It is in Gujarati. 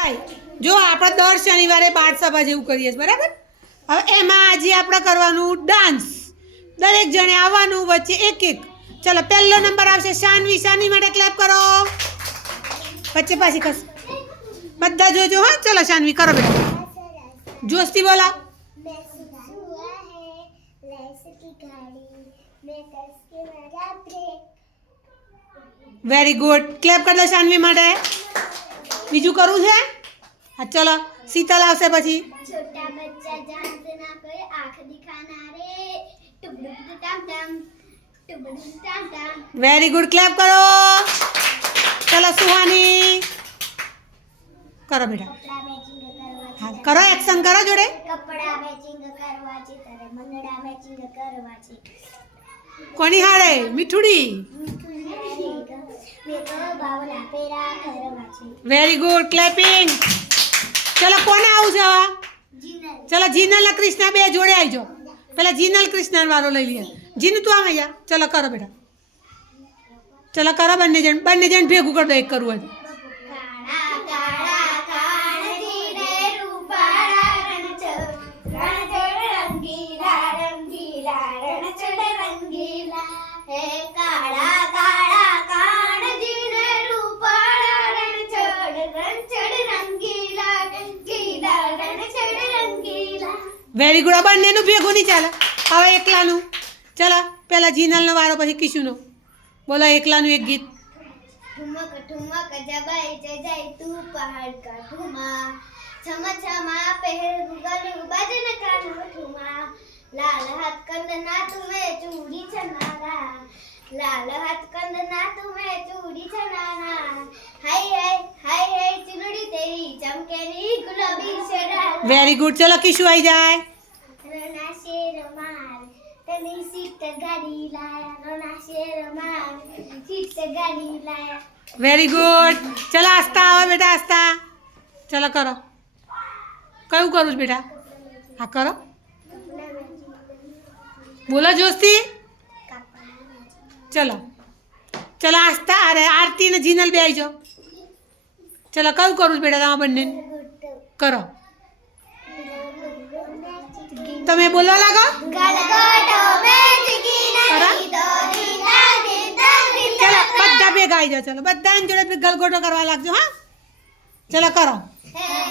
શકાય જો આપણે દર શનિવારે બાળ સભા જેવું કરીએ છીએ, બરાબર? હવે એમાં આજે આપણે કરવાનું ડાન્સ. દરેક જણે આવવાનું વચ્ચે એક એક ચલો, પહેલો નંબર આવશે શાનવી. શાનવી માટે ક્લેપ કરો. વચ્ચે પાછી કસ બધા જોજો, હા. ચલો, શાનવી, કરો બેટા. જોશથી બોલા. વેરી ગુડ ક્લેપ કરી દો શાનવી માટે. બીજું કરવું છે? હા ચલો શીતલ આવશે પછી. વેરી ગુડ ક્લેપ કરો ચલો સુહાની. કરો બેટા. હા કરો એક્શન કરો જોડે. કપડા મેચિંગ કરવા મીઠુડી. વેરી ગુડ ક્લેપિંગ ચલો કોને આવું છે ચલો જીનલ ને કૃષ્ણા બે જોડે આવજો. પેલા જીનલ કૃષ્ણ વાળો લઈ લઈએ જીન તું આવ્યા ચલો કરો બેટા. ચલો કરો બંને જણ બંને જણ ભેગું કરો એક કરવું હોય વેરી ગુડ બંનેનું ભેગું નહીં ચાલે. હવે એકલાનું. ચાલો પહેલાં જીનલનો વારો, પછી કિશુનો. બોલો, એકલાનું એક ગીત. ઠુમક ઠુમક, જબાઈ જજાઈ તું પહાડ કા ઠુમા. છમ છમા પહેર ગુગલ, બજન કાનું ઠુમા. લાલ હાથ કંદના તુમે ચૂડી છે છનારા. લાલ હાથ કંદના તુમે ચૂડી છે છનારા. હાય હાય હાય વેરી ગુડ ચલો કિશુ આવી જાય. વેરી ગુડ ચલો આસ્તા આવો બેટા આસ્તા ચલો કરો. કયું કરું છું બેટા? હા કરો. બોલો જોશી. ચલો. ચલો આસ્તા અરે આરતી ને જીનલ બે આવી જાઓ. ચલો કયું કરું છું બેટા તમે બંને કરો. તમે બોલવા લાગો ગલગોટો મેં ચીકી ખરા? નહીં દોરી લાગે દોરી ચલો બધા ભેગા આવી જાઓ ચલો બધા જોડે ગલગોટો કરવા લાગજો હા ચલો કરો હે ગલગોટો મેં